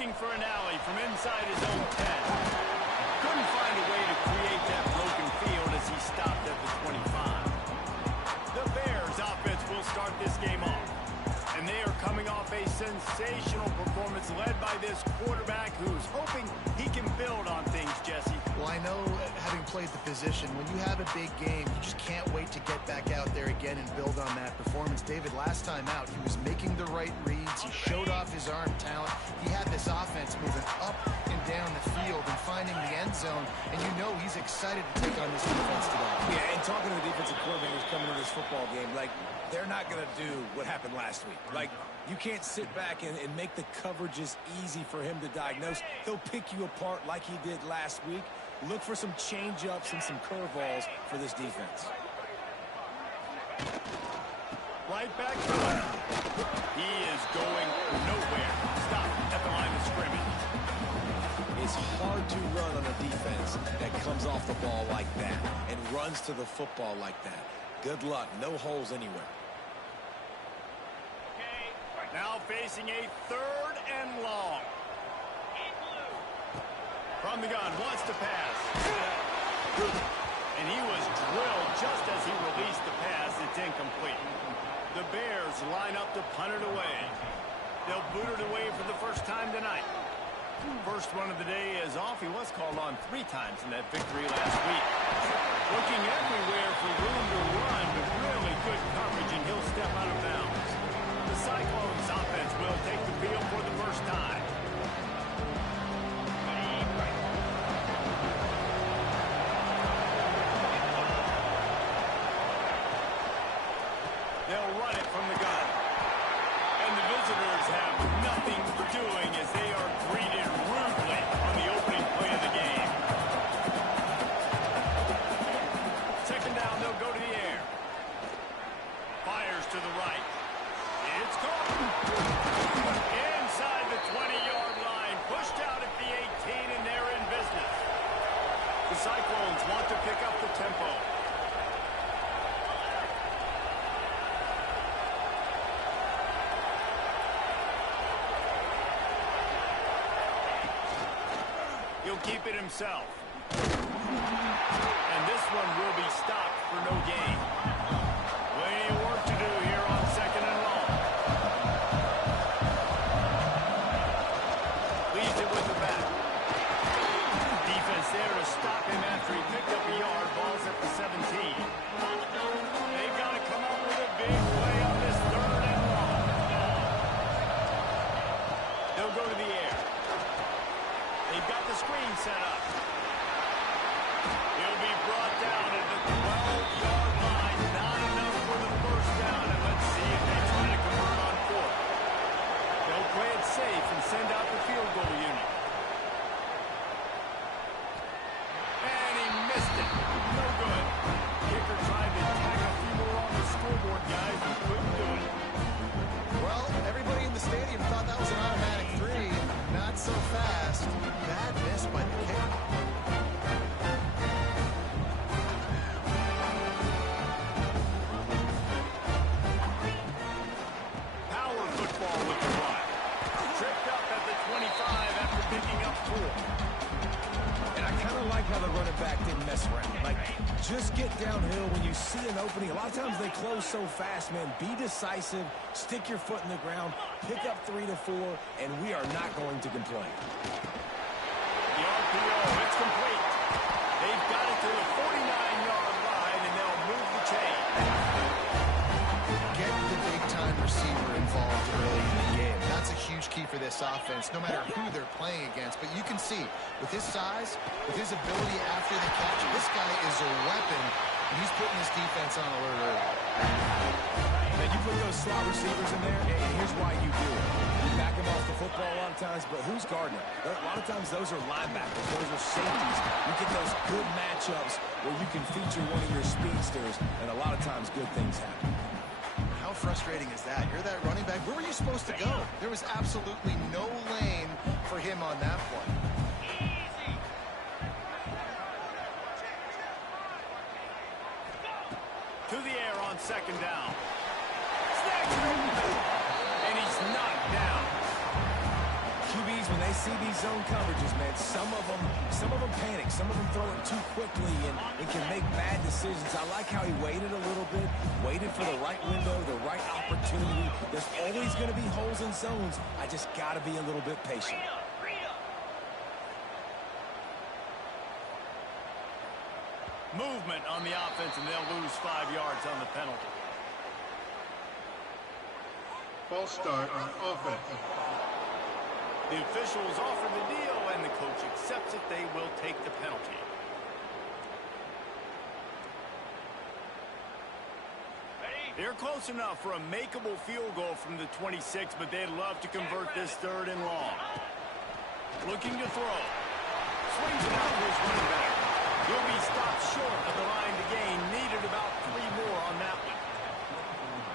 looking for an alley from inside his own 10. Couldn't find a way to create that broken field as he stopped at the 25. The Bears offense will start this game off. And they are coming off a sensational performance led by this quarterback who's hoping he can build on things, Jesse. Well, I know, having played the position, when you have a big game, you just can't wait to get back out there again and build on that performance. David, last time out, he was making the right reads. He showed off his arm talent. He had this offense moving up and down the field and finding the end zone. And you know he's excited to take on this defense today. Yeah, and talking to the defensive coordinators coming to this football game, like, they're not going to do what happened last week. Like, you can't sit back and make the coverages easy for him to diagnose. He'll pick you apart like he did last week. Look for some change-ups and some curveballs for this defense. Right back to him. He is going nowhere. Stop at the line of scrimmage. It's hard to run on a defense that comes off the ball like that and runs to the football like that. Good luck. No holes anywhere. Now facing a 3rd and long. From the gun, wants to pass. And he was drilled just as he released the pass. It's incomplete. The Bears line up to punt it away. They'll boot it away for the first time tonight. First one of the day is off. He was called on 3 times in that victory last week. Looking everywhere for room to run, but really good coverage, and he'll step out of bounds. The Cyclones offense will take the field for the first time. They'll run it from the gun. And the visitors have nothing doing as they are greeted rudely on the opening play of the game. Second down, they'll go to the air. Fires to the right. It's caught. Inside the 20-yard line. Pushed out at the 18, and they're in business. The Cyclones want to pick up the tempo. He'll keep it himself. And this one will be stopped for no gain. Plenty of work to do here on 2nd and long. Leads it with the back. Defense there to stop him after he picked up a yard. Ball's at the 17. They've got to come up with a big play on this 3rd and long. They'll go to the air. They've got the screen set up. He'll be brought down at the 12-yard line. Not enough for the first down. And let's see if they try to convert on 4th. They'll play it safe and send out the field goal unit. And he missed it. No good. Kicker tried to tack a few more on the scoreboard, guys, and couldn't do it. Well, everybody in the stadium thought that was an automatic 3. Not so fast. Bad miss by the kicker. Power football with the run. Tripped up at the 25 after picking up 4. And I kind of like how the running back didn't mess around. Like, just get downhill when you see an opening. A lot of times they close so fast, man. Be decisive, stick your foot in the ground, pick up 3 to 4, and we are not going to complain. The RPO, it's complete. They've got it to the 49-yard line, and they'll move the chain. Get the big-time receiver involved early in the game. That's a huge key for this offense, no matter who they're playing against. But you can see, with his size, with his ability after the catch, this guy is a weapon, and he's putting his defense on alert early. Now, you put those slot receivers in there, and here's why you do it. You back him off the football a lot of times, but who's guarding him? A lot of times those are linebackers. Those are safeties. You get those good matchups where you can feature one of your speedsters, and a lot of times good things happen. How frustrating is that? You're that running back. Where were you supposed to go? There was absolutely no lane for him on that play. To the air on 2nd down. Snacks it open. And he's knocked down. QBs, when they see these zone coverages, man, some of them panic. Some of them throw it too quickly and can make bad decisions. I like how he waited a little bit, waited for the right window, the right opportunity. There's always going to be holes in zones. I just got to be a little bit patient. Movement on the offense, and they'll lose 5 yards on the penalty. False start on offense. The officials offer the deal, and the coach accepts it. They will take the penalty. They're close enough for a makeable field goal from the 26, but they'd love to convert this 3rd and long. Looking to throw. Swings it out to his running back. He'll be stopped short of the line to gain. Needed about 3 more on that one.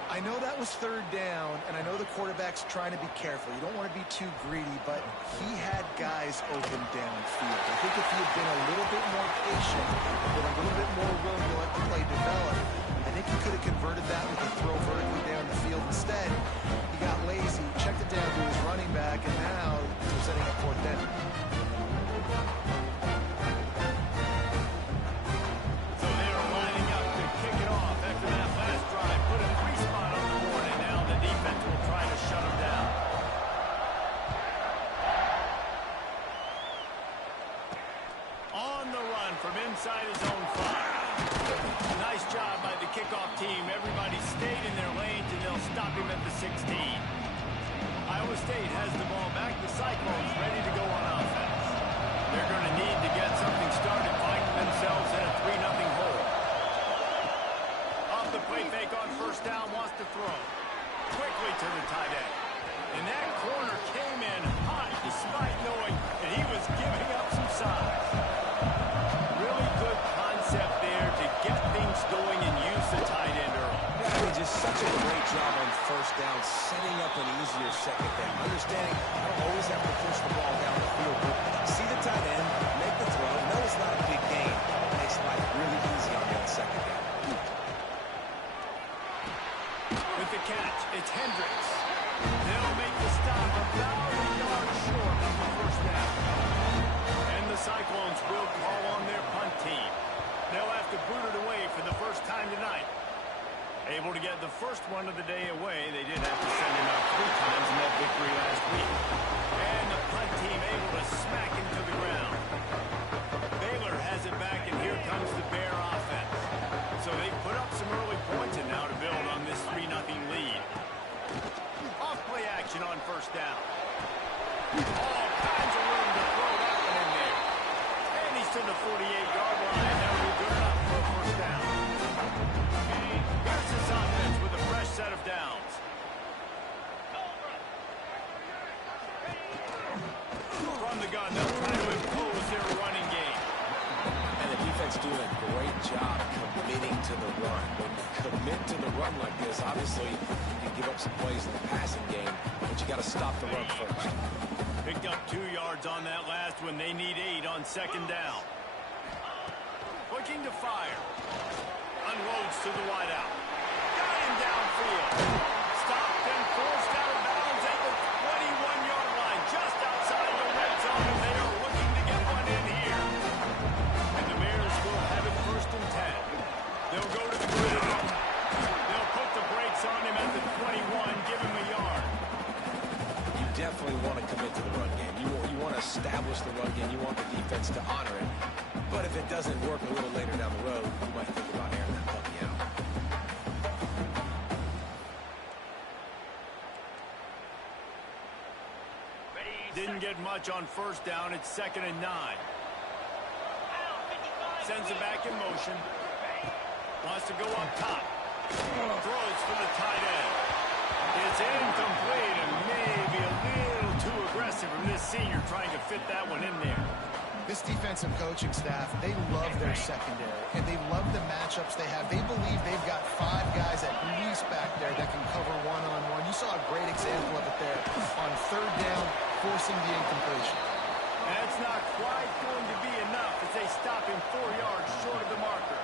I know that was 3rd down, and I know the quarterback's trying to be careful. You don't want to be too greedy, but he had guys open downfield. I think if he had been a little bit more patient, been a little bit more willing to let the play develop, I think he could have converted that with a throw vertically down the field. Instead, he got lazy, checked it down to his running back, and now they're setting up 4th down. So they are lining up to kick it off after that last drive. Put a 3 spot on the board, and now the defense will try to shut them down. On the run from inside his own 5. Nice job by the kickoff team. Everybody stayed in their lanes, and they'll stop him at the 16. Iowa State has the ball back. The Cyclones ready to go on offense. They're going to need to get something started, finding themselves in a 3-0 hole. Off the play fake on 1st down, wants to throw. Quickly to the tight end. And that corner came in hot despite knowing that he was giving up some size. Really good concept there to get things going and use the tight end early. Yeah, I mean, just such a great job on 1st down, setting up an easier 2nd down. Understanding I don't always have to push the ball down the field, but see the tight end, make the throw. No, it's not a big gain. It makes life really easy on that 2nd down. With the catch, it's Hendricks. They'll make the stop about a yard short of the 1st down. And the Cyclones will call on their punt team. They'll have to boot it away for the 1st time tonight. Able to get the first one of the day away. They did have to send him out 3 times in that victory last week. And the punt team able to smack him to the ground. Baylor has it back, and here comes the Bear offense. So they put up some early points, and now to build on this 3-0 lead. Off play action on 1st down. All kinds of room to throw that one in there. And he's to the 48-yard line. That'll be good enough for 1st down. Here's his offense with a fresh set of downs. From the gun, they'll try to impose their running game. And the defense doing a great job committing to the run. When you commit to the run like this, obviously you can give up some plays in the passing game, but you got to stop the run first. Picked up 2 yards on that last one. They need 8 on 2nd down. Looking to fire. Unloads to the wideout. Got him downfield. Stopped and forced out of bounds at the 21-yard line, just outside the red zone, and they are looking to get one in here. And the Bears will have it 1st and 10. They'll go to the ground. They'll put the brakes on him at the 21, give him a yard. You definitely want to commit to the run game. You want to establish the run game. You want the defense to honor it. But if it doesn't work a little later down the road, you might think about airing that puppy out. Didn't get much on 1st down. It's 2nd and 9. Sends it back in motion. Wants to go up top. Throws for the tight end. It's incomplete and maybe a little too aggressive from this senior trying to fit that one in there. This defensive coaching staff, they love their secondary, and they love the matchups they have. They believe they've got 5 guys at least back there that can cover one-on-one. You saw a great example of it there on 3rd down, forcing the incompletion. That's not quite going to be enough as they stop him 4 yards short of the marker.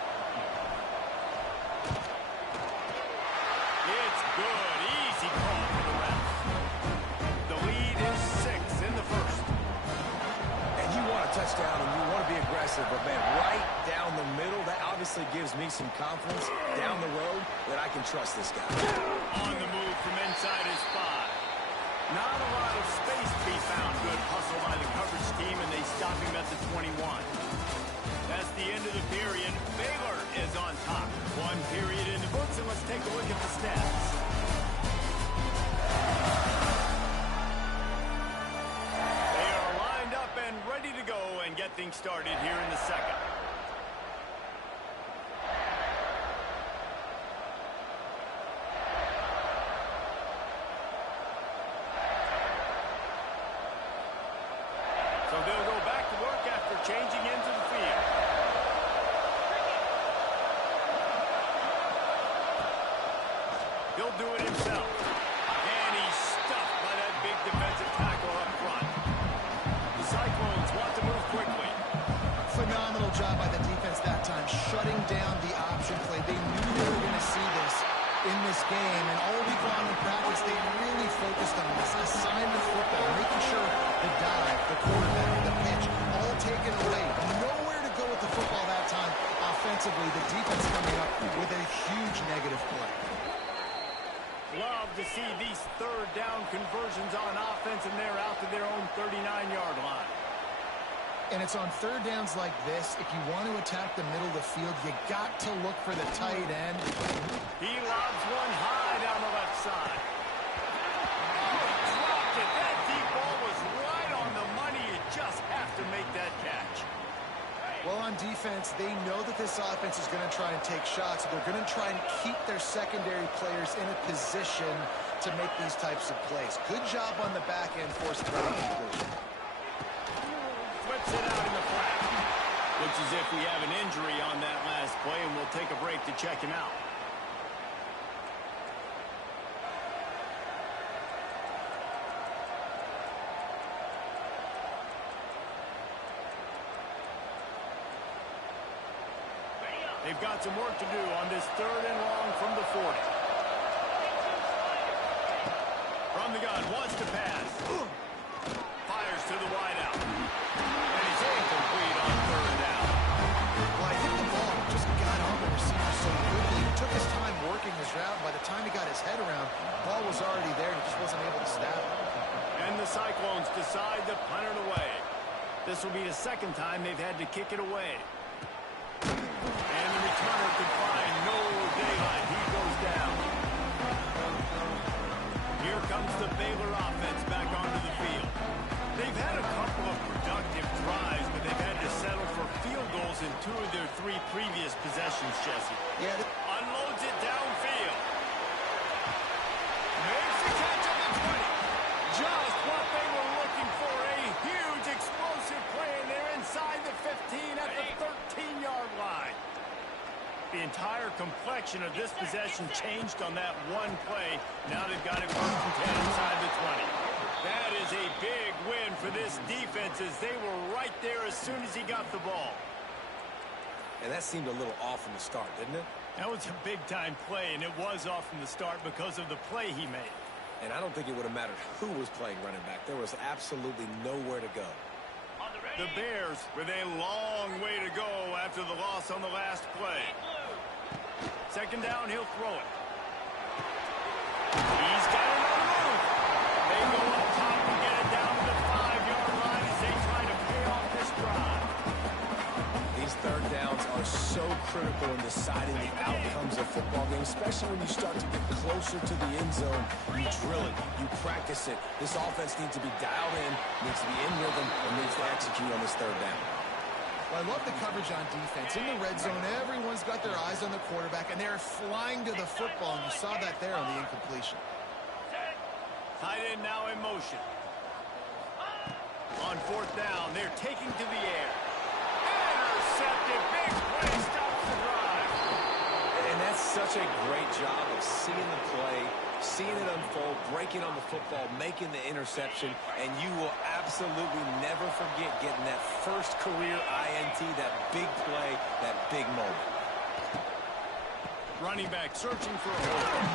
It's good. Easy call for the ref. The lead is 6 in the impressive, but, man, right down the middle, that obviously gives me some confidence down the road that I can trust this guy. On the move from inside his spot. Not a lot of space to be found. Good hustle by the coverage team, and they stop him at the 21. That's the end of the period. Baylor is on top. One period in the books, and let's take a look at the stats. They are lined up and ready to go and get things started here in the second. So they'll go back to work after changing into the field. He'll do it himself. And he's stuffed by that big defensive tackle up front. The Cyclones want to move quickly. Phenomenal job by the defense that time, shutting down the option play. They knew they were going to see this in this game, and all week long in practice, they really focused on this assignment football, making sure the dive, the quarterback, the pitch, all taken away. Nowhere to go with the football that time. Offensively, the defense coming up with a huge negative play. Love to see these third down conversions on offense, and they're out to their own 39-yard line. And it's on third downs like this, if you want to attack the middle of the field, you got to look for the tight end. He lobs one high down the left side. Oh, he dropped it. That deep ball was right on the money. You just have to make that catch. Well, on defense, they know that this offense is going to try and take shots. They're going to try and keep their secondary players in a position to make these types of plays. Good job on the back end forcing the completion. Flips it out in the flat. Looks as if we have an injury on that last play, and we'll take a break to check him out. They've got some work to do on this third and long from the 40. From the gun, wants to pass. Fires to the wideout. And he's incomplete on third down. Well, I think the ball just got on the receiver so quickly. He took his time working his route. By the time he got his head around, the ball was already there, and he just wasn't able to snap it. And the Cyclones decide to punt it away. This will be the second time they've had to kick it away. And the returner could find no daylight. He goes down. Here comes the Baylor offense back onto the field. They've had a couple of productive drives, but they've had to settle for field goals in 2 of their 3 previous possessions, Jesse. Yeah. Unloads it downfield. Makes the catch at the 20. Just what they were looking for. A huge explosive play, and they're inside the 15 at the 13-yard line. The entire complexion of this possession changed on that one play. Now they've got it 1st and 10 inside the 20. That is a big win for this defense, as they were right there as soon as he got the ball. And that seemed a little off from the start, didn't it? That was a big-time play, and it was off from the start because of the play he made. And I don't think it would have mattered who was playing running back. There was absolutely nowhere to go. The Bears with a long way to go after the loss on the last play. Second down, he'll throw it. He's got it on the move. They go up top and get it down to the 5-yard line as they try to pay off this drive. These third downs are so critical in deciding the outcomes of football games, especially when you start to get closer to the end zone. You drill it, you practice it. This offense needs to be dialed in, needs to be in rhythm, and needs to execute on this third down. Well, I love the coverage on defense. In the red zone, everyone's got their eyes on the quarterback, and they're flying to the football, and you saw that there on the incompletion. Tight end now in motion. On 4th down, they're taking to the air. Intercepted. Big play stops the drive. And that's such a great job of seeing the play, seeing it unfold, breaking on the football, making the interception, and you will absolutely never forget getting that first career INT, that big play, that big moment. Running back searching for a hole.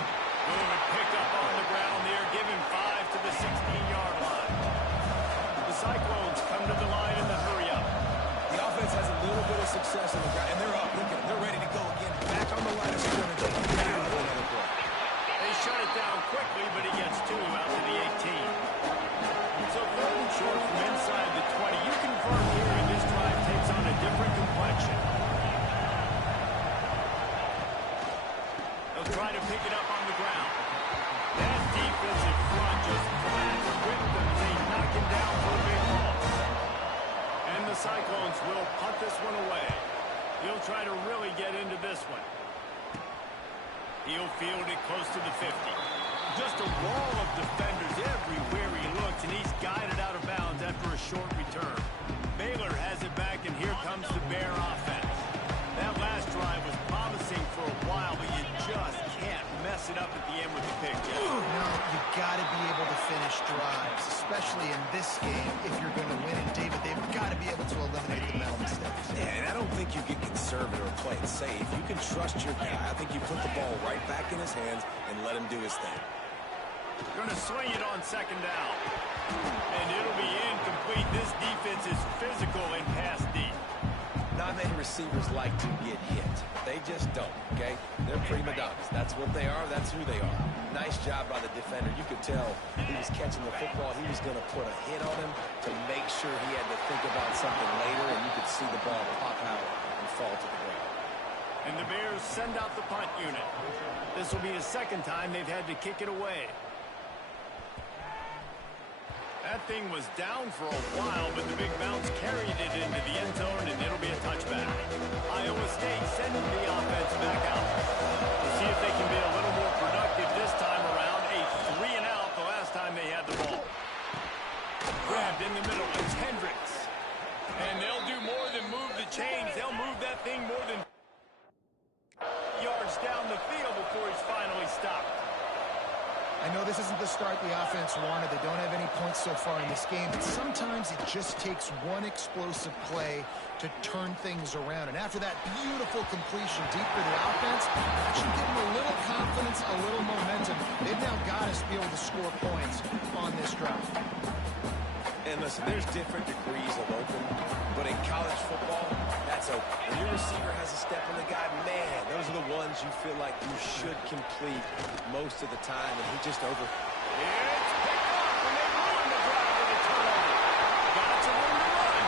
Good pick up on the ground there. Give him 5 to the 16-yard line. The Cyclones come to the line in the hurry up. The offense has a little pick it up on the ground. That defensive front just flat whipped them as they knock him down for a big loss. And the Cyclones will punt this one away. He'll try to really get into this one. He'll field it close to the 50. Just a wall of defenders everywhere he looks, and he's guided out of bounds after a short return. Baylor has it back, and here comes the Bear offense. That last drive was promising for a while, but you just can't mess it up at the end with the pick, Jeff. No, you got to be able to finish drives, especially in this game if you're going to win. And David, they've got to be able to eliminate the mental mistakes. Yeah, and I don't think you get conservative or play it safe. You can trust your guy. I think you put the ball right back in his hands and let him do his thing. Going to swing it on second down. And it'll be incomplete. This defense is physical and pass deep. Not many receivers like to get hit. They just don't, okay? They're prima donnas. That's what they are. That's who they are. Nice job by the defender. You could tell he was catching the football. He was going to put a hit on him to make sure he had to think about something later, and you could see the ball pop out and fall to the ground. And the Bears send out the punt unit. This will be the second time they've had to kick it away. That thing was down for a while, but the big bounce carried it into the end zone, and it'll be a touchback. Iowa State sending the offense back out. We'll see if they can be a little more productive this time around. A 3-and-out the last time they had the ball. Grabbed in the middle. It's Hendricks. And they'll do more than move the chains. They'll move that thing more than yards down the field before he's finally stopped. I know this isn't the start the offense wanted. They don't have any points so far in this game, but sometimes it just takes one explosive play to turn things around. And after that beautiful completion deep for the offense, that should give them a little confidence, a little momentum. They've now got to be able to score points on this drive. And listen, there's different degrees of open, but in college football, that's open. When your receiver has a step on the guy, man, those are the ones you feel like you should complete most of the time, and he just over. It's picked off, and they ruined the drive with a turnover. Got some room to run.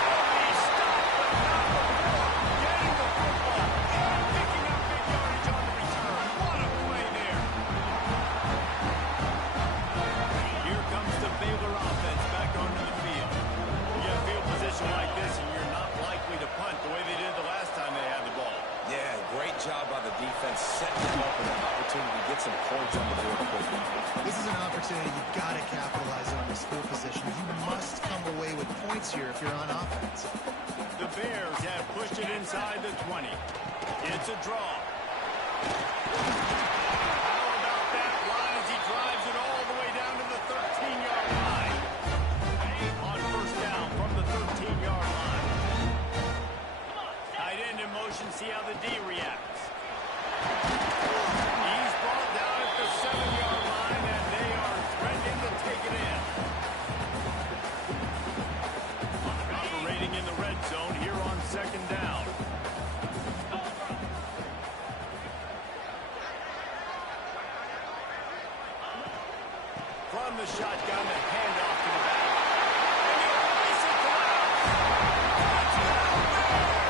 It'll be stopped, but not before getting the football and picking up big yardage on the return. What a play there. Here comes the Baylor offense back onto the field. You have field position like this, and you're not likely to punt the way they did the last time they had the ball. Yeah, great job by the defense setting them up with an opportunity to get some points on the board quickly. This is an opportunity you've got to capitalize on this field position. You must come away with points here if you're on offense. The Bears have pushed it inside the 20. It's a draw. How about that line as he drives it all the way down to the 13-yard line? On first down from the 13-yard line. Tight end in motion, see how the D reacts. He's brought down at the 7-yard line, and they are threatening to take it in. Operating in the red zone here on second down. From the shotgun, the handoff to the back. And he'll release it to House. Touchdown, Bears!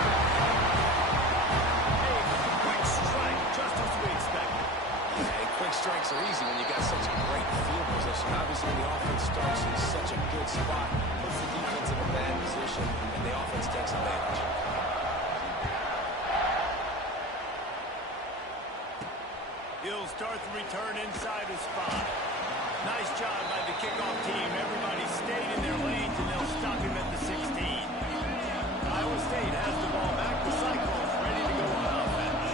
A quick strike, just as we expected. Yeah, and quick strikes are easy when you got such a great field position. Obviously, when the offense starts in such a good spot, puts the defense in a bad position, and the offense takes advantage. He'll start the return inside his spot. Nice job by the kickoff team. Everybody stayed in their lanes, and they'll stop him at the 16. Iowa State has the ball back. The Cyclones ready to go on offense.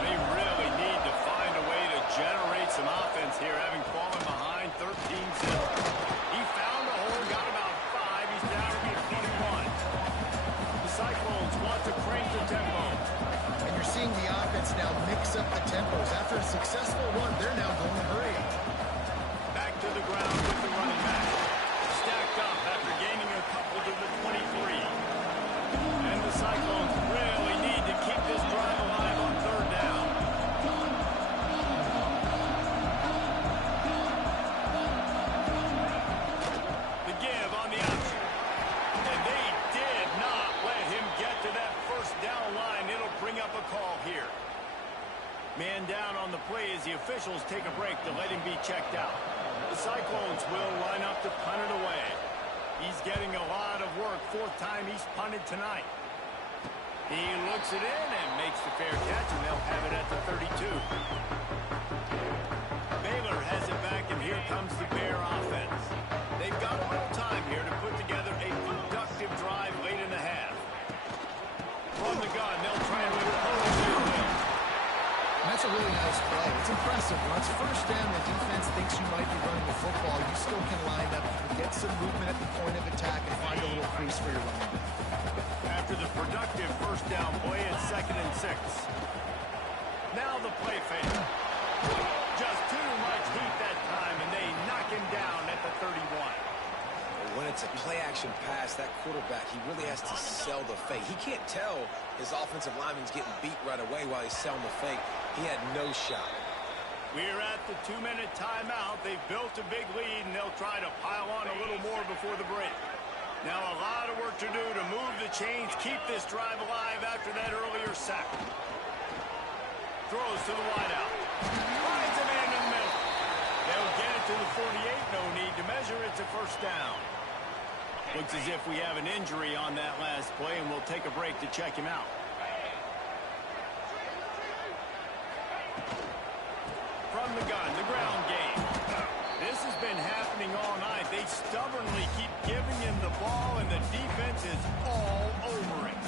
They really need to find a way to generate some offense here, having fallen behind 13-0. He found a hole, got about 5. He's down to be 21. The Cyclones want to crank the tempo. And you're seeing the offense now mix up the tempos. After a successful run, they're now going to hurry up. Back to the ground with the running back. Stacked up after gaining a couple to the 23. And the Cyclones really need to keep this drive alive on third down. The give on the option. And they did not let him get to that first down line. It'll bring up a call here. Man down on the play as the officials take a break to let him be checked out. The Cyclones will line up to punt it away. He's getting a lot of work. Fourth time he's punted tonight. He looks it in and makes the fair catch, and they'll have it at the 32. Baylor has it back, and here comes the Bear offense. They've got a little time here to put together a productive drive late in the half. From the gun, they'll try and impose their will. That's a really nice play. It's impressive. Once first down, the defense thinks you might be running the football. You still can line up. You can get some movement at the point of attack and find a little crease for your running back. After the productive first down play, it's 2nd and 6. Now the play fake. Just too much heat that time, and they knock him down at the 31. When it's a play-action pass, that quarterback, he really has to sell the fake. He can't tell his offensive lineman's getting beat right away while he's selling the fake. He had no shot. We're at the 2-minute timeout. They've built a big lead, and they'll try to pile on a little more before the break. Now a lot of work to do to move the chains, keep this drive alive after that earlier sack. Throws to the wideout. Finds a man in the middle. They'll get it to the 48. No need to measure. It's a first down. Looks as if we have an injury on that last play, and we'll take a break to check him out. From the gun, the ground game. This has been happening all night. They stubbornly keep giving him the ball, and the defense is all over him.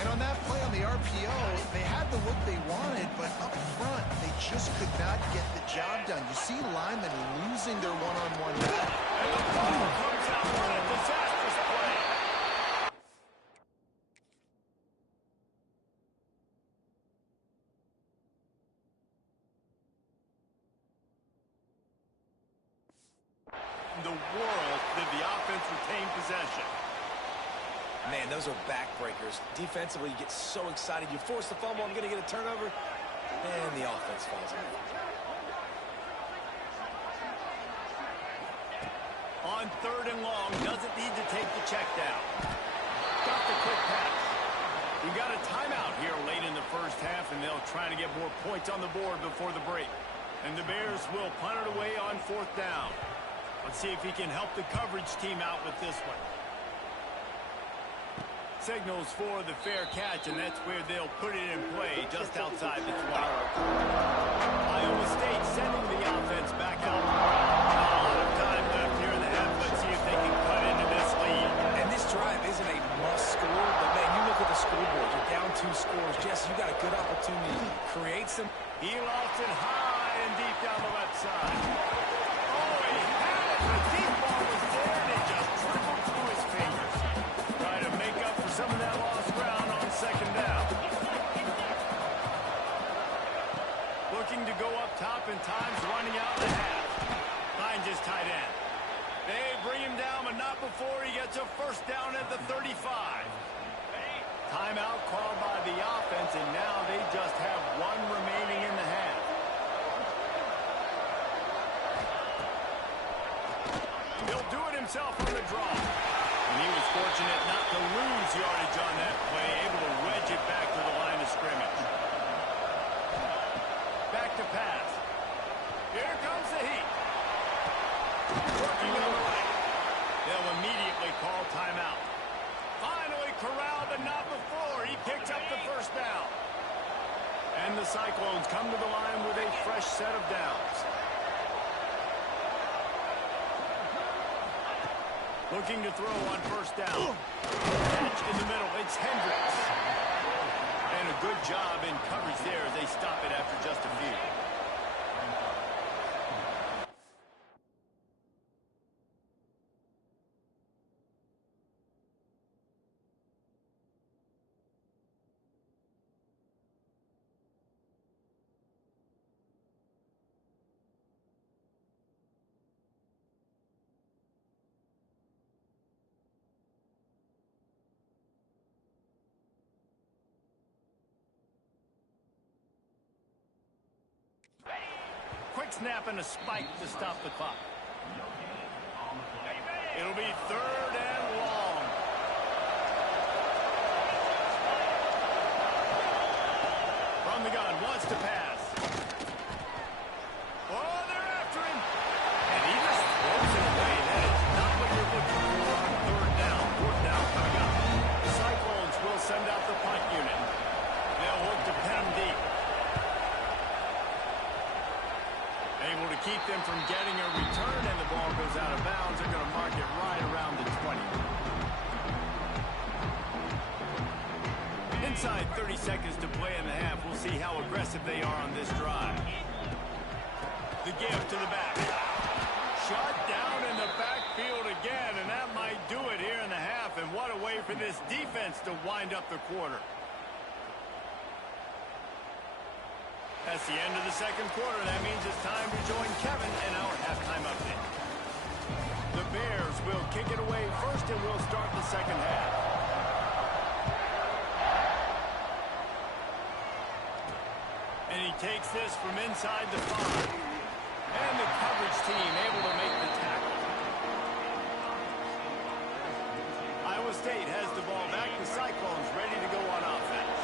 And on that play on the RPO, they had the look they wanted, but up front, they just could not get the job done. You see linemen losing their one-on-one battle. And the ball comes out on a disastrous play. In the world did the offense retain possession. Man, those are backbreakers. Defensively, you get so excited. You force the fumble, I'm going to get a turnover, and the offense falls out. On 3rd and long, doesn't need to take the check down. Got the quick pass. We got a timeout here late in the first half, and they'll try to get more points on the board before the break. And the Bears will punt it away on 4th down. Let's see if he can help the coverage team out with this one. Signals for the fair catch, and that's where they'll put it in play, just outside the 20. Iowa State sending the offense back out. Not a lot of time left here in the half. Let's see if they can cut into this lead. And this drive isn't a must score, but man, you look at the scoreboard. You're down 2 scores. Jesse, you got a good opportunity to create some. He lost it high and deep down the left side. Oh, he had it. The deep ball was there, and it just trickled through his fingers. Try to make up for some of that lost ground on 2nd down. Looking to go up top, and time's running out in the half. Finds his tight end. They bring him down, but not before he gets a first down at the 35. Timeout called by the offense, and now they just have 1 remaining in the half. He'll do it himself on the draw. And he was fortunate not to lose yardage on that play, able to wedge it back to the line of scrimmage. Back to pass. Here comes the heat. Working on the right. They'll immediately call timeout. Finally corralled, but not before. He picks up the first down. And the Cyclones come to the line with a fresh set of downs. Looking to throw on first down. Catch in the middle. It's Hendricks. And a good job in coverage there as they stop it after just a few. Quick snap and a spike to stop the clock. It'll be 3rd and long. From from the gun, wants to pass. Oh, they're after him. And he just throws it away. That is not what you're looking for on third down. Fourth down coming up. The Cyclones will send out the punt unit. They'll look to pin them deep. Able to keep them from getting a return, and the ball goes out of bounds. They're going to mark it right around the 20. Inside 30 seconds to play in the half. We'll see how aggressive they are on this drive. The give to the back. Shut down in the backfield again, and that might do it here in the half. And what a way for this defense to wind up the quarter. That's the end of the second quarter. That means it's time to join Kevin in our halftime update. The Bears will kick it away first, and we'll start the second half. And he takes this from inside the 5. And the coverage team able to make the tackle. Iowa State has the ball back. The Cyclones ready to go on offense.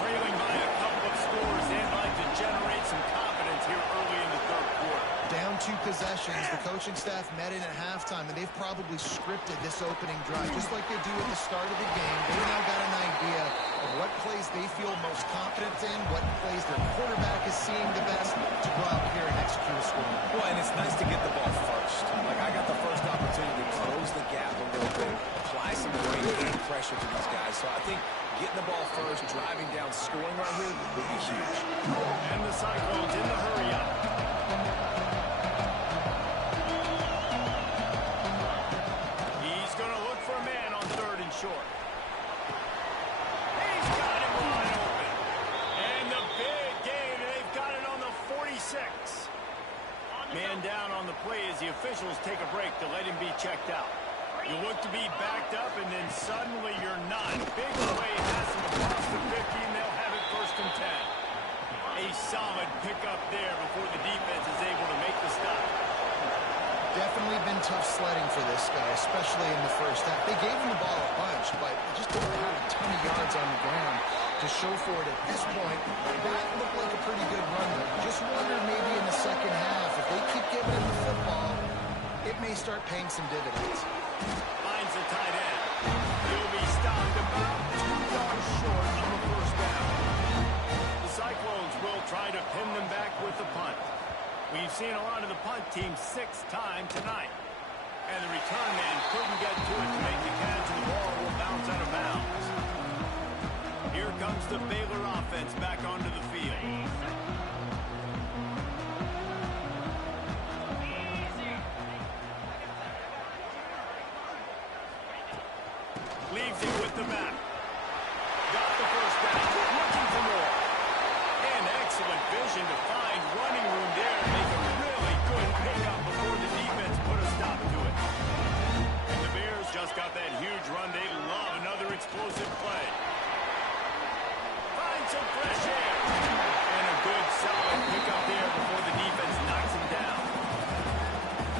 Trailing by a couple of scores, they'd like to generate some confidence here early in the third quarter. Down 2 possessions. The coaching staff met in at halftime, and they've probably scripted this opening drive just like they do at the start of the game. They've now got an idea of what plays they feel most confident in, what plays their quarterback is seeing the best to go out here and execute a score. Well, and it's nice to get the ball first. Like, I got the first opportunity to close the gap a little bit, apply some weight and pressure to these guys. So I think getting the ball first, driving down, scoring right here would be huge. And the Cyclones in the hurry-up. He's going to look for a man on third and short. He's got him wide open. And the big gain, and they've got it on the 46. Man down on the play as the officials take a break to let him be checked out. You look to be backed up, and then suddenly you're not. Big play has him across the 50, and they'll have it first and 10. A solid pickup there before the defense is able to make the stop. Definitely been tough sledding for this guy, especially in the first half. They gave him the ball a bunch, but they just don't have a ton of yards on the ground to show for it at this point. That looked like a pretty good run, though. Just wonder maybe in the second half, if they keep giving him the football, it may start paying some dividends. Finds the tight end. He'll be stopped about 2 yards short of a first down. The Cyclones will try to pin them back with the punt. We've seen a lot of the punt team 6 times tonight. And the return man couldn't get to it to make the catch, and the ball will bounce out of bounds. Here comes the Baylor offense back onto the field. Leaves it with the back. Got the first down. Looking for more. And excellent vision to find running room there and make a really good pickup before the defense put a stop to it. And the Bears just got that huge run. They love another explosive play. Find some fresh air. And a good solid pickup there before the defense knocks him down.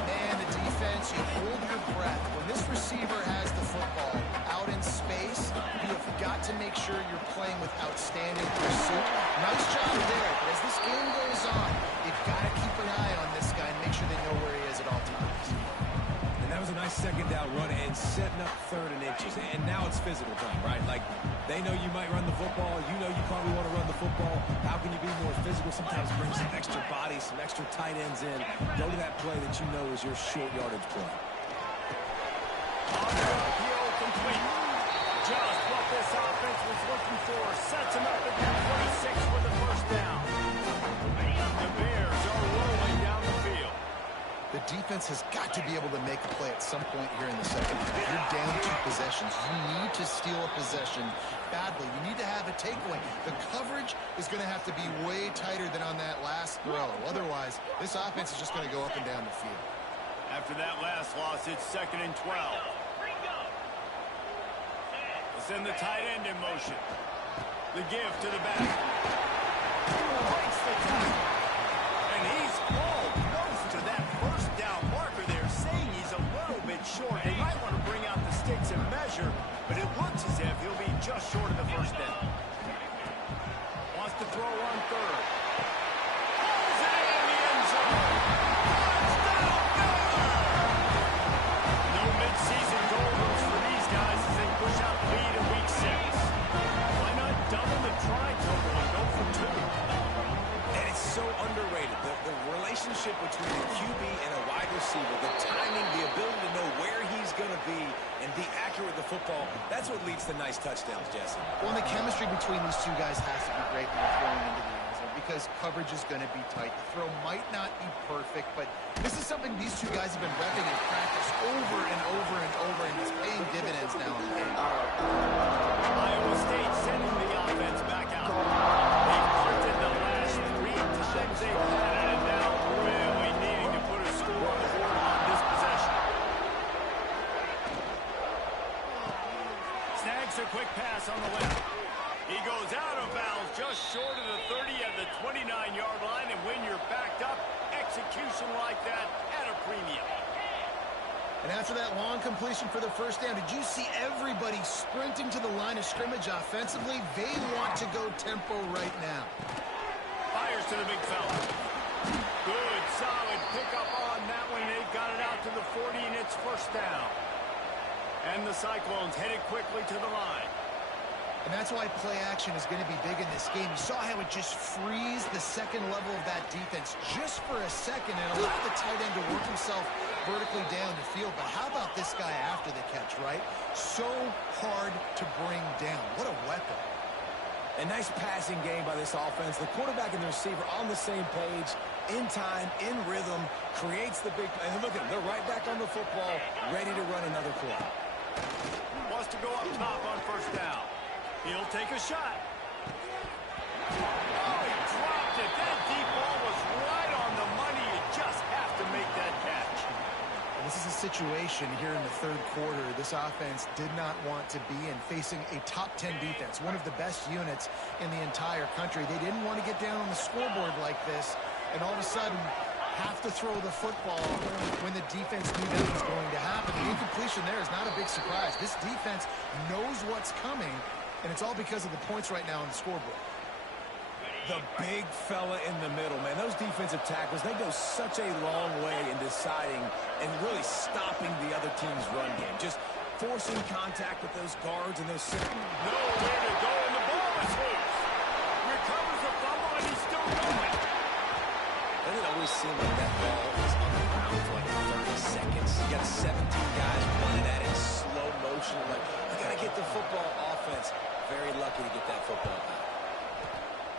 And the defense, you hold your breath. When this receiver has the football out in space, you have got to make sure you're playing with outstanding pursuit. Nice job there, but as this game goes on, you've got to keep an eye on this guy and make sure they know where he is at all times. And that was a nice second down run and setting up third and inches. And now it's physical time, right? Like, they know you might run the football. You know you probably want to run the football. How can you be more physical? Sometimes bring some extra bodies, some extra tight ends in. Go to that play that you know is your short yardage play. On the appeal complete. Just what this offense was looking for. Sets him up at the 26 for the first down. The Bears are rolling down the field. The defense has got to be able to make a play at some point here in the second half. You're down 2 possessions. You need to steal a possession badly. You need to have a takeaway. The coverage is going to have to be way tighter than on that last throw. Otherwise, this offense is just going to go up and down the field. After that last loss, it's 2nd and 12. Send the tight end in motion. The give to the back. Breaks the tackle. And he's close to that first down marker there, saying he's a little bit short. They might want to bring out the sticks and measure, but it looks as if he'll be just short of the first down. Wants to throw on third. Pulls it in the end zone. Touchdown, Baylor! No midseason goal goes for these guys as they push out the lead in week 6. Why not double the try total and go for 2? And it's so underrated. The relationship between a QB and a wide receiver, the timing, the ability to know where he's going to be and be accurate with the football, that's what leads to nice touchdowns, Jesse. Well, and the chemistry between these two guys has to be great when they're throwing into the end zone because coverage is going to be tight. The throw might not be perfect, but this is something these two guys have been repping in practice over and over and over, and it's paying dividends now in the game. Iowa State sending the offense back out. They've punted the last 3 times they've had it, and now really needing to put a score on the board on this possession. Snags a quick pass on the left. He goes out of bounds just short of the 30 at the 29-yard line, and when you're backed up, execution like that at a premium. And after that long completion for the first down, did you see everybody sprinting to the line of scrimmage offensively? They want to go tempo right now. Fires to the big fella. Good, solid pickup on that one. They've got it out to the 40, and it's first down. And the Cyclones headed quickly to the line. And that's why play action is going to be big in this game. You saw how it just frees the second level of that defense just for a second and allowed the tight end to work himself vertically down the field. But how about this guy after the catch, right? So hard to bring down. What a weapon. A nice passing game by this offense. The quarterback and the receiver on the same page, in time, in rhythm, creates the big play. And look at them. They're right back on the football, ready to run another play. Wants to go up top on first down. He'll take a shot. Oh, he dropped it. That deep ball was right on the money. You just have to make that catch. This is a situation here in the third quarter this offense did not want to be in, facing a top 10 defense, one of the best units in the entire country. They didn't want to get down on the scoreboard like this and all of a sudden have to throw the football when the defense knew that was going to happen. The incompletion there is not a big surprise. This defense knows what's coming, and it's all because of the points right now on the scoreboard. The big fella in the middle, man. Those defensive tackles, they go such a long way in deciding and really stopping the other team's run game. Just forcing contact with those guards and those centers. Nowhere to go, and the ball is loose. Recovers the fumble, and he's still going. Doesn't it always seem like that ball is on the ground for like 30 seconds? You got 17 guys running at it in slow motion. Like, I got to get the football offense. Very lucky to get that football back.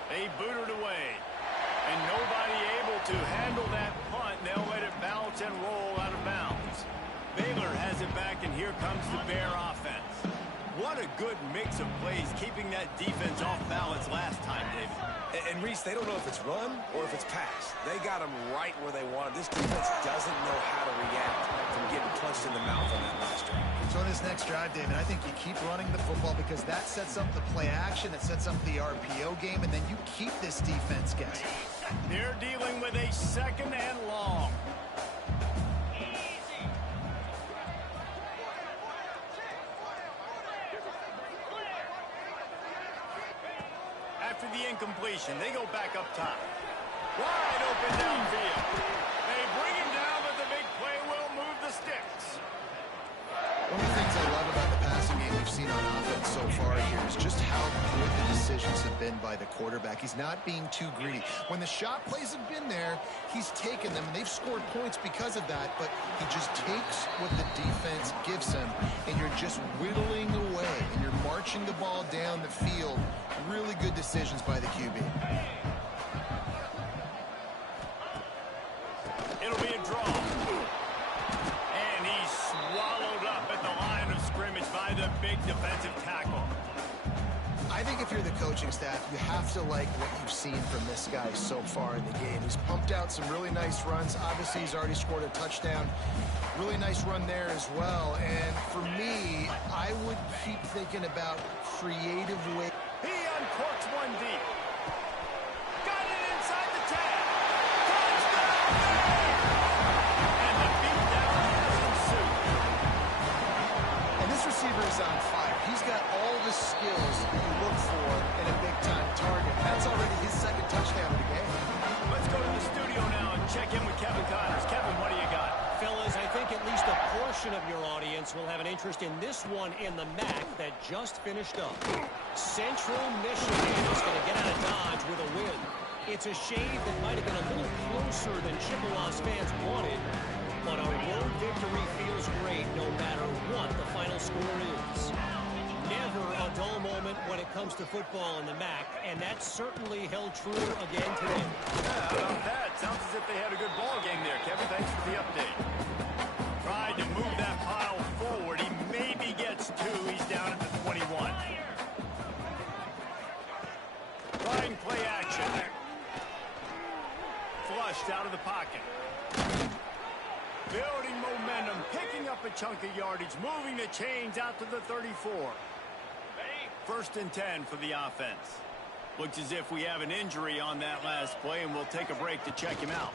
They boot it away, and nobody able to handle that punt. They'll let it bounce and roll out of bounds. Baylor has it back, and here comes the Bear offense. What a good mix of plays, keeping that defense off balance last time, David. And Reese, they don't know if it's run or if it's pass. They got them right where they want them. This defense doesn't know how to react from getting punched in the mouth on that last drive. So in this next drive, David, I think you keep running the football because that sets up the play action, it sets up the RPO game, and then you keep this defense guessing. They're dealing with a second and long. After the incompletion, they go back up top. Wide open downfield. They bring him down, but the big play will move the sticks. One of the things I love about the passing game we've seen on offense so far here is just how good the decisions have been by the quarterback. He's not being too greedy. When the shot plays have been there, he's taken them, and they've scored points because of that, but he just takes what the defense gives him, and you're just whittling away, and you're marching the ball down the field. Really good decisions by the QB. It'll be a draw. And he's swallowed up at the line of scrimmage by the big defensive tackle. I think if you're the coaching staff, you have to like what you've seen from this guy so far in the game. He's pumped out some really nice runs. Obviously, he's already scored a touchdown. Really nice run there as well. And for me, I would keep thinking about creative ways. He uncorks one deep. Got it inside the 10. Touchdown! And the beatdown has ensued. And this receiver is on fire. He's got all the skills you look for in a big-time target. That's already his touchdown of the game. Let's go to the studio now and check in with Kevin Connors. Kevin, what do you got? Fellas, I think at least a portion of your audience will have an interest in this one in the MAC that just finished up. Central Michigan is going to get out of Dodge with a win. It's a shave that might have been a little closer than Chippewa's fans wanted, but a road victory feels great no matter what the final score is. Never a dull moment when it comes to football in the MAC, and that certainly held true again today. Yeah, how about that? Sounds as if they had a good ball game there, Kevin. Thanks for the update. Tried to move that pile forward. He maybe gets two. He's down at the 21. Trying play action. Flushed out of the pocket. Building momentum, picking up a chunk of yardage, moving the chains out to the 34. First and 10 for the offense. Looks as if we have an injury on that last play, and we'll take a break to check him out.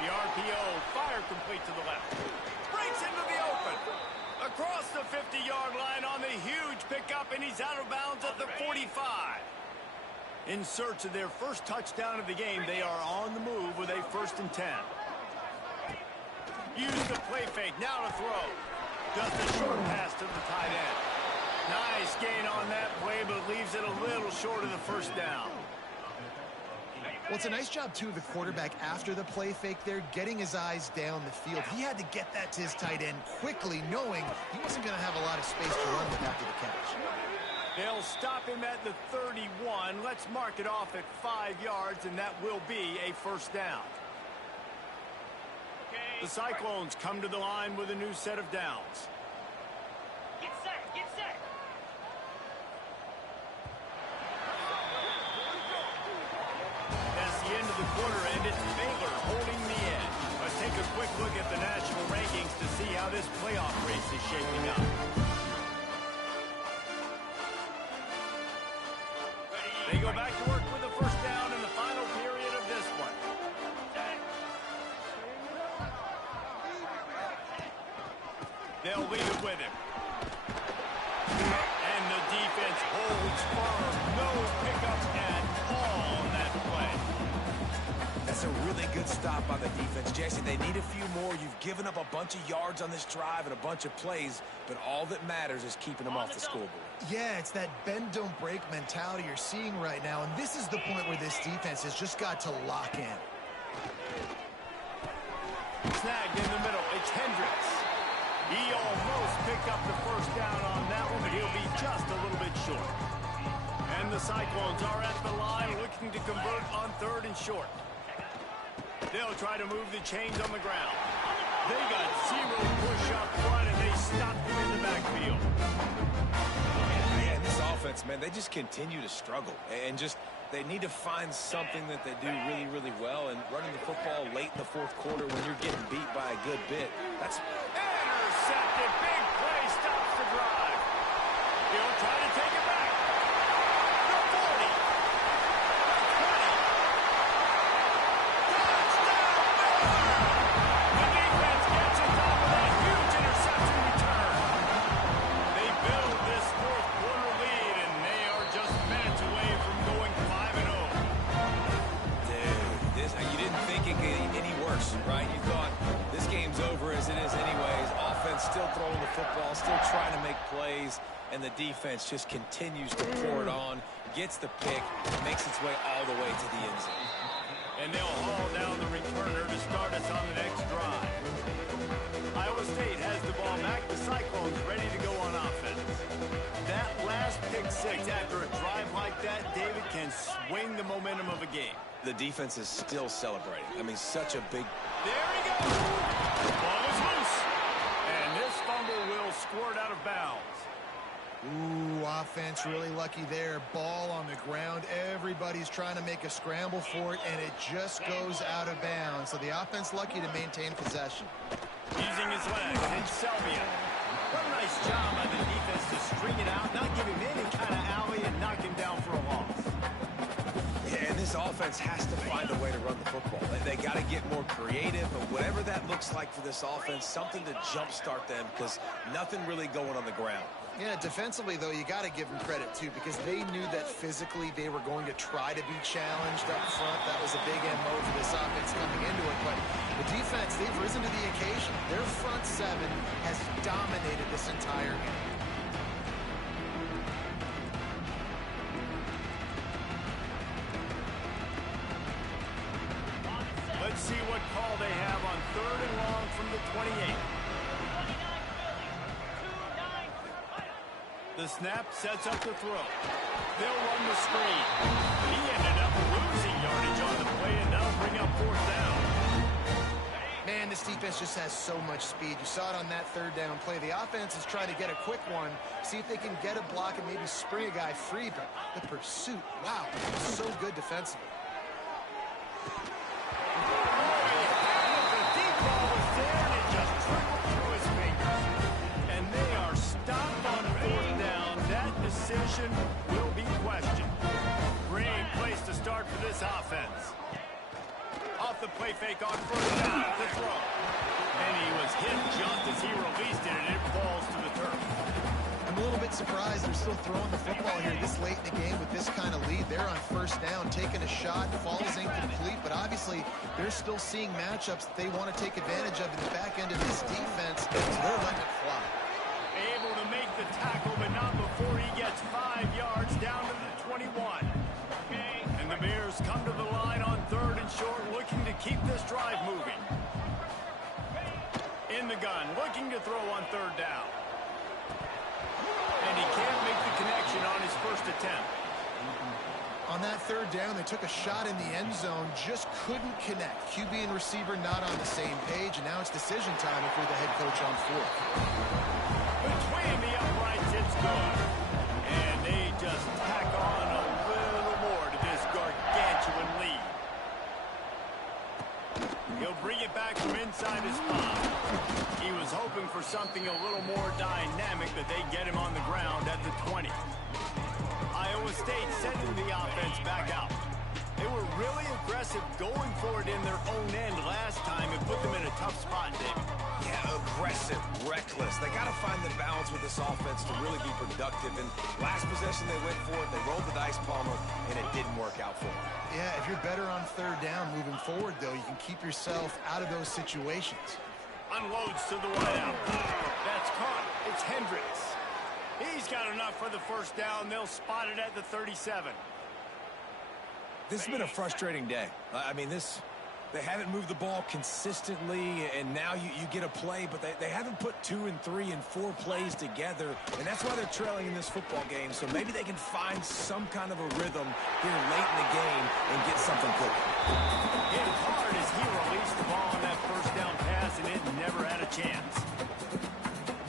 The RPO, fire complete to the left. Breaks into the open. Across the 50-yard line on the huge pickup, and he's out of bounds at the 45. In search of their first touchdown of the game, they are on the move with a first and 10. Use the play fake, now to throw. Just a short pass to the tight end. Nice gain on that play, but leaves it a little short of the first down. Well, it's a nice job, too, of the quarterback after the play fake there, getting his eyes down the field. He had to get that to his tight end quickly, knowing he wasn't going to have a lot of space to run with after the catch. They'll stop him at the 31. Let's mark it off at 5 yards, and that will be a first down. The Cyclones come to the line with a new set of downs. Get set, get set. As the end of the quarter ended, Baylor holding the edge. Let's take a quick look at the national rankings to see how this playoff race is shaping up. They go back to work with a first down in the final period of this one. They'll leave it with him. And the defense holds firm. No pickup at all on that play. That's a really good stop by the defense, Jesse. They need a few more. You've given up a bunch of yards on this drive and a bunch of plays, but all that matters is keeping them off the scoreboard. Yeah, it's that bend, don't break mentality you're seeing right now, and this is the point where this defense has just got to lock in. Snagged in the middle. It's Hendricks. He almost picked up the first down on that one, but he'll be just a little bit short. And the Cyclones are at the line looking to convert on third and short. They'll try to move the chains on the ground. They got zero push up front, and they stopped him in the backfield. Yeah, this offense, man, they just continue to struggle. And just, they need to find something that they do really, really well. And running the football late in the fourth quarter when you're getting beat by a good bit, that's... Intercepted. Big play. Stops the drive. He'll try to take it back. The 40. The 20. Touchdown, Baylor! The defense gets it off with that huge interception return. They build this fourth quarter lead, and they are just minutes away from going 5-0. Dude, you didn't think it could get any worse, right? You thought this game's over as it is anyways. Offense still throwing the football, still trying to make plays, and the defense just continues to pour it on, gets the pick, makes its way all the way to the end zone. And they'll haul down the returner to start us on the next drive. Iowa State has the ball back. The Cyclones ready to go on offense. That last pick six after a drive like that, David, can swing the momentum of a game. The defense is still celebrating. I mean, such a big... There he goes. The ball is loose. And this fumble will squirt out of bounds. Ooh, offense really lucky there. Ball on the ground. Everybody's trying to make a scramble for it, and it just goes out of bounds. So the offense lucky to maintain possession. Using his legs, it's Selvia. What a nice job by the defense to string it out, not give him any kind of alley, and knock him down for a loss. Yeah, and this offense has to find a way to run the football. They got to get more creative, but whatever that looks like for this offense, something to jumpstart them because nothing really going on the ground. Yeah, defensively, though, you got to give them credit, too, because they knew that physically they were going to try to be challenged up front. That was a big MO for this offense coming into it. But the defense, they've risen to the occasion. Their front seven has dominated this entire game. Let's see what call they have on 3rd and long from the 28. The snap sets up the throw. They'll run the screen. He ended up losing yardage on the play, and that'll bring up 4th down. Man, this defense just has so much speed. You saw it on that 3rd down play. The offense is trying to get a quick one, see if they can get a block and maybe spring a guy free. But the pursuit, wow, so good defensively. The deep ball was there, and it just trickled through his fingers. And they are stopped on 4th down. That decision will be questioned. Great place to start for this offense. Off the play fake on 1st down, the throw. And he was hit just as he released it, and it falls to the turf. I'm a little bit surprised they're still throwing the football here this late in the game with this kind of lead. They're on 1st down, taking a shot, falls incomplete, but obviously they're still seeing matchups that they want to take advantage of in the back end of this defense, so they're letting it fly. Able to make the tackle, but not before he gets 5 yards down to the 21. And the Bears come to the line on 3rd and short, looking to keep this drive moving. In the gun, looking to throw on 3rd down. And he can't make the connection on his first attempt. On that 3rd down, they took a shot in the end zone, just couldn't connect. QB and receiver not on the same page, and now it's decision time if you're the head coach on 4th. Between the uprights, it's good. And they just tack on a little more to this gargantuan lead. He'll bring it back from inside his spot. He was hoping for something a little more dynamic, but they get him on the ground at the 20. Iowa State sending the offense back out. They were really aggressive going for it in their own end last time and put them in a tough spot, David. Yeah, aggressive, reckless. They got to find the balance with this offense to really be productive. And last possession they went for it, they rolled the dice, Palmer, and it didn't work out for them. Yeah, if you're better on 3rd down moving forward, though, you can keep yourself out of those situations. Unloads to the wideout. That's caught. It's Hendricks. He's got enough for the 1st down. They'll spot it at the 37. This has been a frustrating day. I mean, they haven't moved the ball consistently, and now you get a play, but they haven't put 2 and 3 and 4 plays together, and that's why they're trailing in this football game. So maybe they can find some kind of a rhythm here late in the game and get something cooking. Hit hard as he released the ball on that 1st down pass, and it never had a chance.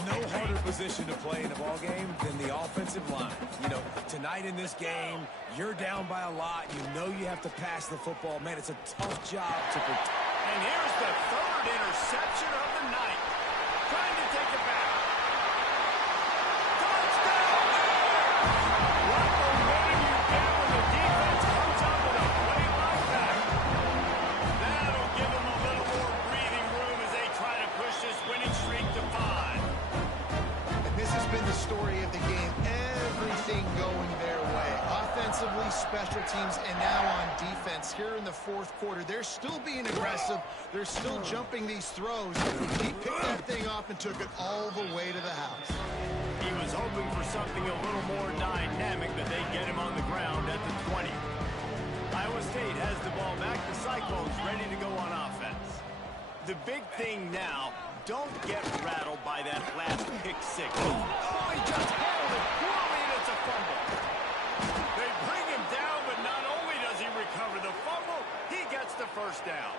No harder position to play in a ball game than the offensive line. You know, tonight in this game, you're down by a lot. You know you have to pass the football. Man, it's a tough job to protect. And here's the 3rd interception of the night. Trying to take it back. Touchdown! What momentum you get when the defense comes up with a play like that. That'll give them a little more breathing room as they try to push this winning streak to 5. This has been the story of the game. Everything going their way. Offensively, special teams, and now on defense. Here in the 4th quarter, they're still being aggressive. They're still jumping these throws. He picked that thing off and took it all the way to the house. He was hoping for something a little more dynamic, but they get him on the ground at the 20. Iowa State has the ball back. The Cyclones ready to go on offense. The big thing now, don't get rattled by that last pick 6. Oh, he just handled it poorly, and it's a fumble. They bring him down, but not only does he recover the fumble, he gets the 1st down.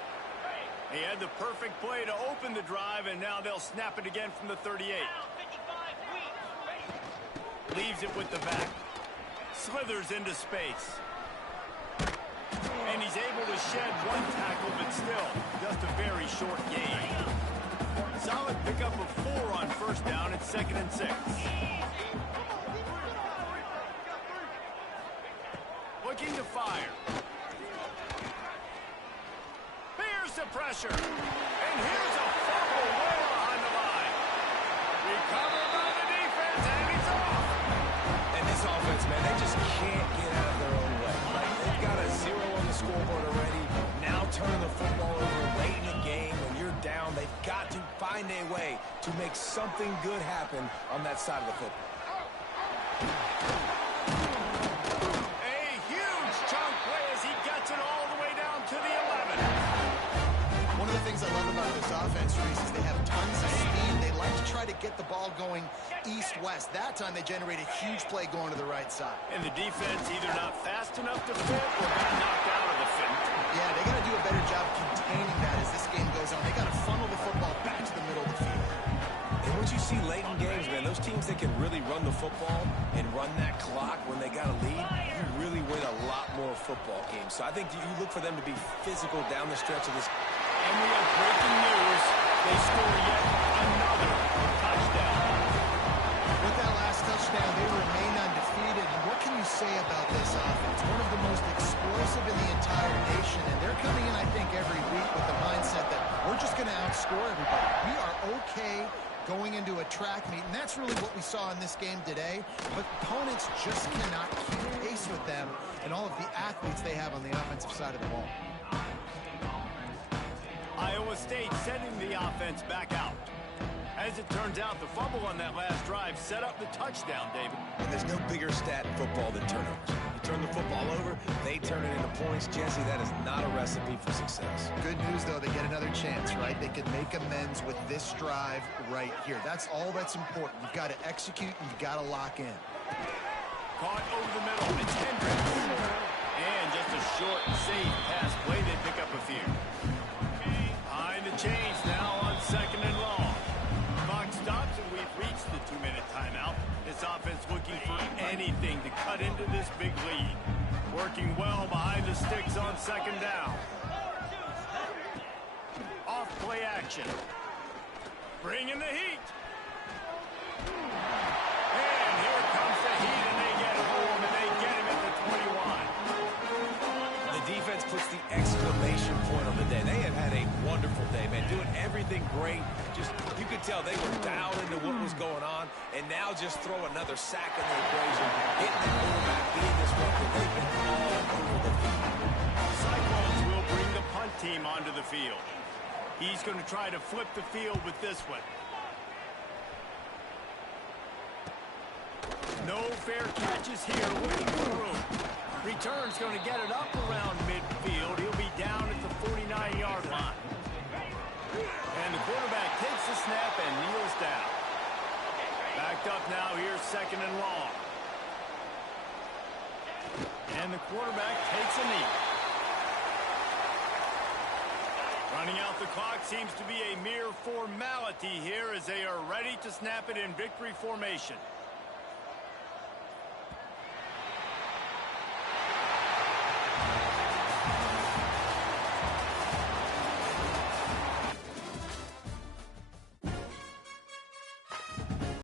He had the perfect play to open the drive, and now they'll snap it again from the 38. Leaves it with the back. Slithers into space. And he's able to shed 1 tackle, but still, just a very short gain. Solid pickup of 4 on 1st down. It's 2nd and 6. Looking to fire. Here's the pressure. And here's a fumble way behind the line. Recovered by the defense, and it's a scoreboard already. Now turning the football over late in the game. When you're down, they've got to find a way to make something good happen on that side of the football. A huge chunk play as he gets it all the way down to the 11. One of the things I love about this offense, Reese, is they have tons of speed. They like to try to get the ball going east-west. That time they generate a huge play going to the right side. And the defense either not fast enough to fit or got knocked out of the fit. Yeah, they got to do a better job containing that as this game goes on. They got to funnel the football back to the middle of the field. And what you see late in games, man, those teams that can really run the football and run that clock when they got a lead, you really win a lot more football games. So I think you look for them to be physical down the stretch of this. And we have breaking news. They score yet another touchdown. With that last touchdown, they remain undefeated. And what can you say about this offense? One of the most explosive in the entire nation. And they're coming in, I think, every week with the mindset that we're just going to outscore everybody. We are okay going into a track meet, and that's really what we saw in this game today. But opponents just cannot keep pace with them and all of the athletes they have on the offensive side of the ball. Iowa State sending the offense back out. As it turns out, the fumble on that last drive set up the touchdown, David. And there's no bigger stat in football than turnovers. You turn the football over, they turn it into points. Jesse, that is not a recipe for success. Good news, though, they get another chance, right? They can make amends with this drive right here. That's all that's important. You've got to execute, and you've got to lock in. Caught over the middle. It's Hendricks. And just a short, safe pass play. They pick up a few. Behind the chains now on 2nd and long. Clock stops, and we've reached the 2-minute timeout. This offense looking for anything to cut into this big lead. Working well behind the sticks on 2nd down. Off play action. Bringing the heat. And here comes the heat, and they get home, and they get him at the 21. The defense puts the exclamation point on the day. They have had a wonderful day, man, doing everything great. Just, you could tell they were dialed into what was going on, and now just throw another sack in the equation, hitting the quarterback, being disruptive. They've been all over the field. Cyclones will bring the punt team onto the field. He's going to try to flip the field with this one. No fair catches here, looking for room. Return's going to get it up around midfield. He'll be down at the 49-yard line. And the quarterback takes the snap and kneels down. Backed up now, here's 2nd and long. And the quarterback takes a knee. Running out the clock seems to be a mere formality here as they are ready to snap it in victory formation.